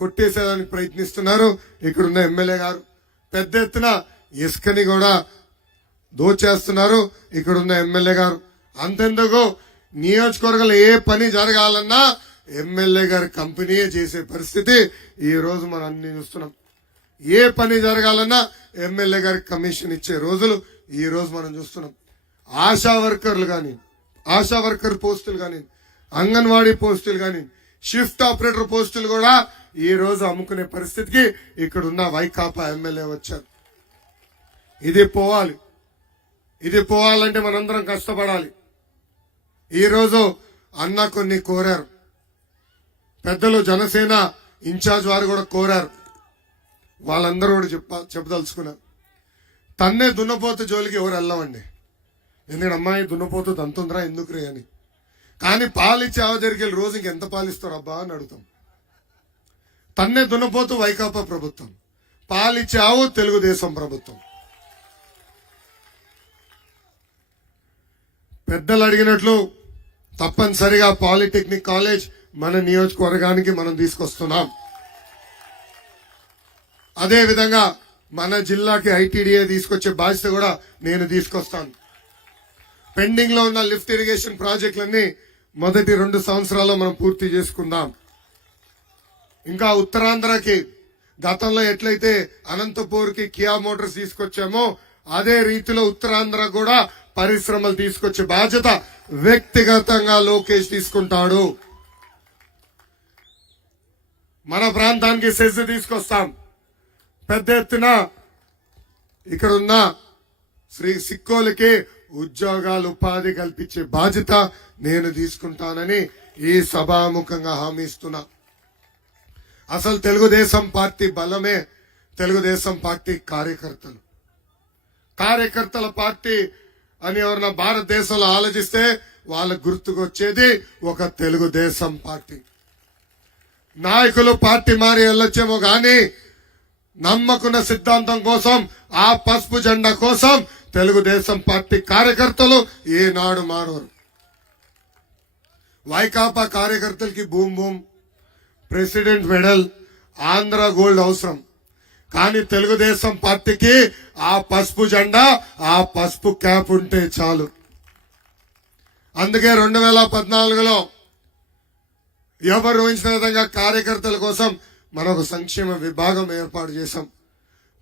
కొట్టేసేదానికి ప్రయత్నిస్తున్నారు. ఇక్కడున్న ఎమ్మెల్యే గారు పెద్ద ఎత్తున ఇసుకని కూడా దోచేస్తున్నారు. ఇక్కడున్న ఎమ్మెల్యే గారు అంతెందుకు నియోజకవర్గంలో ఏ పని జరగాలన్నా ఎమ్మెల్యే గారి కంపెనీయే చేసే పరిస్థితి ఈ రోజు మనం అన్ని చూస్తున్నాం. ఏ పని జరగాలన్నా ఎమ్మెల్యే గారికి కమిషన్ ఇచ్చే రోజులు ఈ రోజు మనం చూస్తున్నాం. ఆశా వర్కర్ పోస్టులు కానీ, అంగన్వాడీ పోస్టులు కానీ, షిఫ్ట్ ఆపరేటర్ పోస్టులు కూడా ఈ రోజు అమ్ముకునే పరిస్థితికి ఇక్కడున్న వైకాపా ఎమ్మెల్యే వచ్చారు. ఇది పోవాలంటే మనందరం కష్టపడాలి. ఈ రోజు అన్న కొన్ని కోరారు, పెద్దలు జనసేన ఇన్ఛార్జ్ వారు కూడా కోరారు. వాళ్ళందరూ కూడా చెప్పదలుచుకున్నారు. తన్నే దున్నపోతు జోలికి ఎవరు వెళ్ళవండి. ఎందుకంటే అమ్మాయి దున్నపోతు దంతుందిరా ఎందుకు రే అని. కానీ పాలిచ్చే ఆవదరికి రోజు ఇంకెంత పాలిస్తారు అబ్బా అని అడుగుతాం. తన్నే దున్నపోతు వైకాపా ప్రభుత్వం, పాలిచ్చే ఆవు తెలుగుదేశం ప్రభుత్వం. పెద్దలు అడిగినట్లు తప్పనిసరిగా పాలిటెక్నిక్ కాలేజ్ మన నియోజకవర్గానికి మనం తీసుకొస్తున్నాం. అదే విధంగా మన జిల్లాకి ఐటీడీఏ తీసుకొచ్చే బాధ్యత కూడా నేను తీసుకొస్తాను. పెండింగ్ లో ఉన్న లిఫ్ట్ ఇరిగేషన్ ప్రాజెక్టులన్నీ మొదటి 2 సంవత్సరాల్లో మనం పూర్తి చేసుకుందాం. ఇంకా ఉత్తరాంధ్రకి గతంలో ఎట్లయితే అనంతపూర్కి కియా మోటార్స్ తీసుకొచ్చామో అదే రీతిలో ఉత్తరాంధ్ర కూడా పరిశ్రమలు తీసుకొచ్చే బాధ్యత వ్యక్తిగతంగా లోకేష్ తీసుకుంటాడు. మన ప్రాంతానికి సెజ్ తీసుకొస్తాం. పెద్ద ఎత్తున ఇక్కడున్న శ్రీ సిక్కోలకి ఉద్యోగాలు ఉపాధి కల్పించే బాధ్యత నేను తీసుకుంటానని ఈ సభాముఖంగా హామీ ఇస్తున్నా. అసలు తెలుగుదేశం పార్టీ బలమే తెలుగుదేశం పార్టీ కార్యకర్తల పార్టీ అని ఎవరన్నా భారతదేశంలో ఆలోచిస్తే వాళ్ళకు గుర్తుకొచ్చేది ఒక తెలుగుదేశం పార్టీ. నాయకులు పార్టీ మారి వెళ్ళొచ్చేమో గాని నమ్మకున్న సిద్ధాంతం కోసం, ఆ పసుపు జెండా కోసం తెలుగుదేశం పార్టీ కార్యకర్తలు ఏనాడు మారరు. వైకాపా కార్యకర్తలకి boom president medal, Andhra gold అవసరం. కానీ తెలుగుదేశం పార్టీకి ఆ పసుపు జెండా, ఆ పసుపు క్యాప్ ఉంటే చాలు. అందుకే 2014లో ఎవరు ఊహించిన విధంగా కార్యకర్తల కోసం మనకు సంక్షేమ విభాగం ఏర్పాటు చేశాం.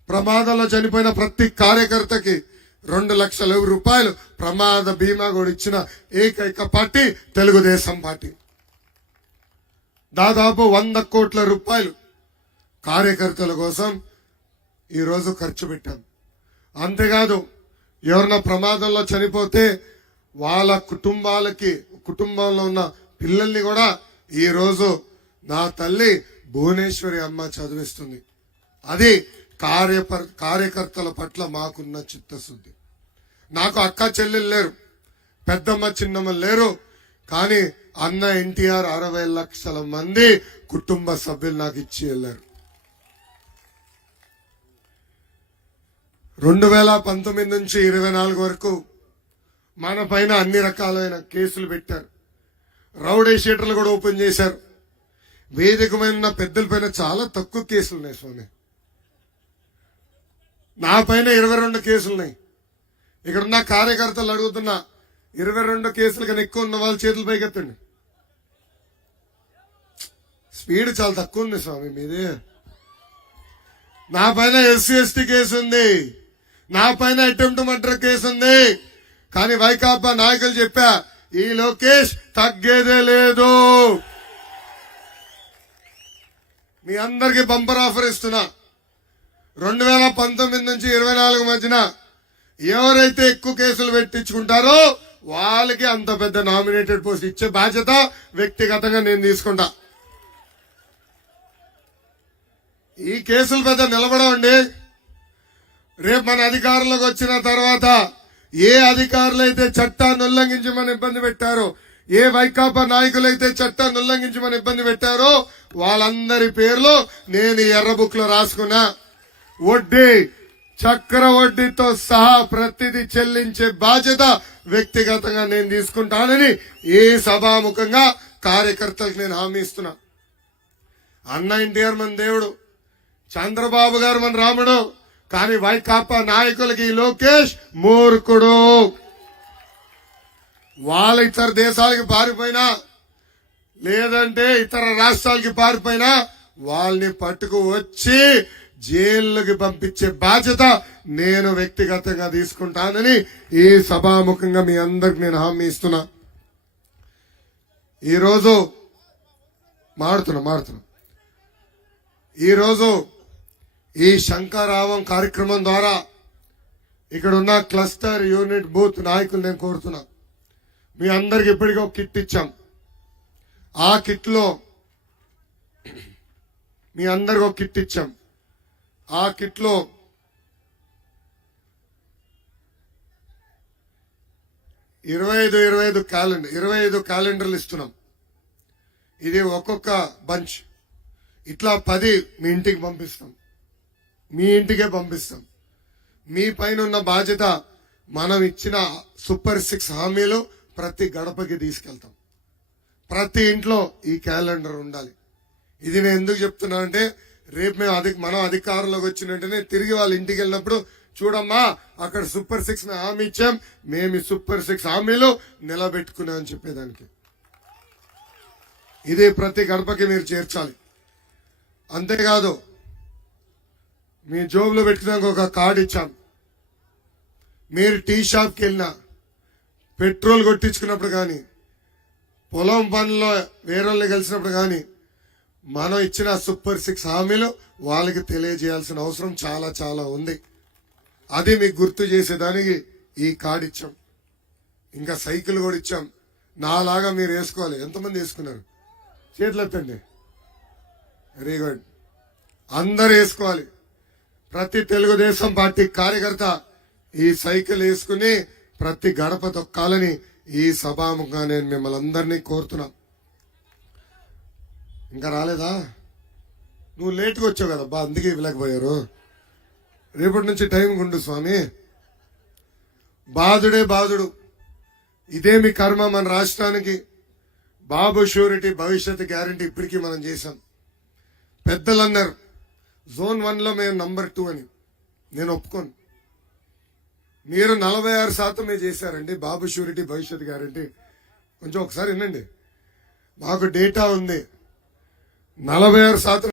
ప్రమాదంలో చనిపోయిన ప్రతి కార్యకర్తకి 2 లక్షల రూపాయలు ప్రమాద బీమా కూడా ఇచ్చిన ఏకైక పార్టీ తెలుగుదేశం పార్టీ. దాదాపు 100 కోట్ల రూపాయలు కార్యకర్తల కోసం ఈ రోజు ఖర్చు పెట్టాం. అంతేకాదు ఎవరన్నా ప్రమాదంలో చనిపోతే వాళ్ళ కుటుంబంలో ఉన్న పిల్లల్ని కూడా ఈ రోజు నా తల్లి భువనేశ్వరి అమ్మ చదివిస్తుంది. అది కార్యకర్తల పట్ల మాకున్న చిత్తశుద్ధి. నాకు అక్క చెల్లెలు లేరు, పెద్దమ్మ చిన్నమ్మ లేరు. కానీ అన్న ఎన్టీఆర్ 60 లక్షల మంది కుటుంబ సభ్యులు నాకు ఇచ్చి వెళ్ళారు. 2019 నుంచి 24 వరకు మన పైన అన్ని రకాలైన కేసులు పెట్టారు. రౌడీ షీటర్లు కూడా ఓపెన్ చేశారు. వేదికమైన పెద్దల పైన చాలా తక్కువ కేసులు ఉన్నాయి స్వామి. నా పైన 22 కేసులున్నాయి. ఇక్కడున్న కార్యకర్తలు అడుగుతున్నా, 22 కేసులు కన్నా ఎక్కువ ఉన్న వాళ్ళ చేతుల పైకి ఎత్తండి. స్పీడ్ చాలా తక్కువ ఉంది స్వామి మీదే. నా పైన ఎస్సీ ఎస్టీ కేసు ఉంది, నా పైన అటెంప్ట్ మర్డర్ కేసు ఉంది. కానీ వైకాపా నాయకులు చెప్పా, ఈ లోకేష్ తగ్గేదే లేదు. మీ అందరికి బంపర్ ఆఫర్ ఇస్తున్నా. 2019 నుంచి 24 మధ్యన ఎవరైతే ఎక్కువ కేసులు పెట్టించుకుంటారో వాళ్ళకి అంత పెద్ద నామినేటెడ్ పోస్ట్ ఇచ్చే బాధ్యత వ్యక్తిగతంగా నేను తీసుకుంటా. ఈ కేసులు పెద్ద నిలబడవండి. రేపు మన అధికారంలోకి వచ్చిన తర్వాత ఏ అధికారులైతే చట్టాన్ని ఉల్లంఘించమని ఇబ్బంది పెట్టారో, ఏ వైకాపా నాయకులైతే చట్టాన్ని ఉల్లంఘించమని ఇబ్బంది పెట్టారో వాళ్ళందరి పేర్లు నేను ఎర్ర బుక్ లో రాసుకున్నా. వడ్డీ, చక్ర వడ్డీతో సహా ప్రతిదీ చెల్లించే బాధ్యత వ్యక్తిగతంగా నేను తీసుకుంటానని ఈ సభాముఖంగా కార్యకర్తలకు నేను హామీ ఇస్తున్నా. అన్న ఎన్టీఆర్ మన దేవుడు, చంద్రబాబు గారు మన రాముడు. కానీ వైకాపా నాయకులకి ఈ లోకేష్ మూర్ఖుడు. వాళ్ళ ఇతర దేశాలకి పారిపోయినా లేదంటే ఇతర రాష్ట్రాలకి పారిపోయినా వాళ్ళని పట్టుకు వచ్చి జైళ్ళకి పంపించే బాధ్యత నేను వ్యక్తిగతంగా తీసుకుంటానని ఈ సభాముఖంగా మీ అందరికి నేను హామీ ఇస్తున్నా. ఈరోజు మాడుతున్నా ఈరోజు ఈ శంకరావం కార్యక్రమం ద్వారా ఇక్కడ ఉన్న క్లస్టర్ యూనిట్ బూత్ నాయకులు నేను కోరుతున్నా, మీ అందరికి ఇప్పటికీ ఒక కిట్ ఇచ్చాం. ఆ కిట్ లో మీ అందరికి ఒక కిట్ ఇచ్చాం. ఆ కిట్ లో 25 క్యాలెండర్లు ఇస్తున్నాం. ఇది ఒక్కొక్క బంచ్, ఇట్లా 10 మీ ఇంటికి పంపిస్తాం. మీ ఇంటికే పంపిస్తాం. మీ పైన ఉన్న బాధ్యత మనం ఇచ్చిన సూపర్ 6 హామీలు ప్రతి గడపకి తీసుకెళ్తాం. ప్రతి ఇంట్లో ఈ క్యాలెండర్ ఉండాలి. ఇది నేను ఎందుకు చెప్తున్నా అంటే రేపు మనం అధికారంలోకి వచ్చిన వెంటనే తిరిగి వాళ్ళ ఇంటికి వెళ్ళినప్పుడు చూడమ్మా అక్కడ సూపర్ 6 హామీ ఇచ్చాం, మేము ఈ సూపర్ 6 హామీలు నిలబెట్టుకున్నామని చెప్పేదానికి. ఇది ప్రతి గడపకి మీరు చేర్చాలి. అంతేకాదు మీ జోబులో పెట్టుకున్నాక ఒక కార్డు ఇచ్చాం. మీరు టీ షాప్కి వెళ్ళినా, పెట్రోల్ కొట్టించుకున్నప్పుడు కానీ, పొలం పనుల్లో వేరే కలిసినప్పుడు కానీ మనం ఇచ్చిన సూపర్ 6 హామీలు వాళ్ళకి తెలియజేయాల్సిన అవసరం చాలా చాలా ఉంది. అది మీకు గుర్తు చేసేదానికి ఈ కార్డు ఇచ్చాం. ఇంకా సైకిల్ కూడా ఇచ్చాం. నాలాగా మీరు వేసుకోవాలి. ఎంతమంది వేసుకున్నారు? చేతులు ఎత్తండి. Very good. అందరు వేసుకోవాలి. ప్రతి తెలుగుదేశం పార్టీ కార్యకర్త ఈ సైకిల్ వేసుకుని ప్రతి గడప తొక్కాలని ఈ సభాముఖంగా నేను మిమ్మల్ని అందరినీ కోరుతున్నా. ఇంకా రాలేదా? నువ్వు లేట్గా వచ్చావు కదా బా, అందుకే ఇవ్వలేకపోయారు. రేపటి నుంచి టైం ఉండు స్వామి. బాధుడే బాధుడు. ఇదే మీ కర్మ. మన రాష్ట్రానికి బాబు షూరిటీ భవిష్యత్ గ్యారంటీ ఇప్పటికీ మనం చేశాం. పెద్దలన్నారు జోన్ 1 లో మేము నంబర్ 2 అని. నేను ఒప్పుకోను. మీరు 46% చేశారండి బాబు షూరిటీ భవిష్యత్ గ్యారంటీ. కొంచెం ఒకసారి వినండి. మాకు డేటా ఉంది. 46%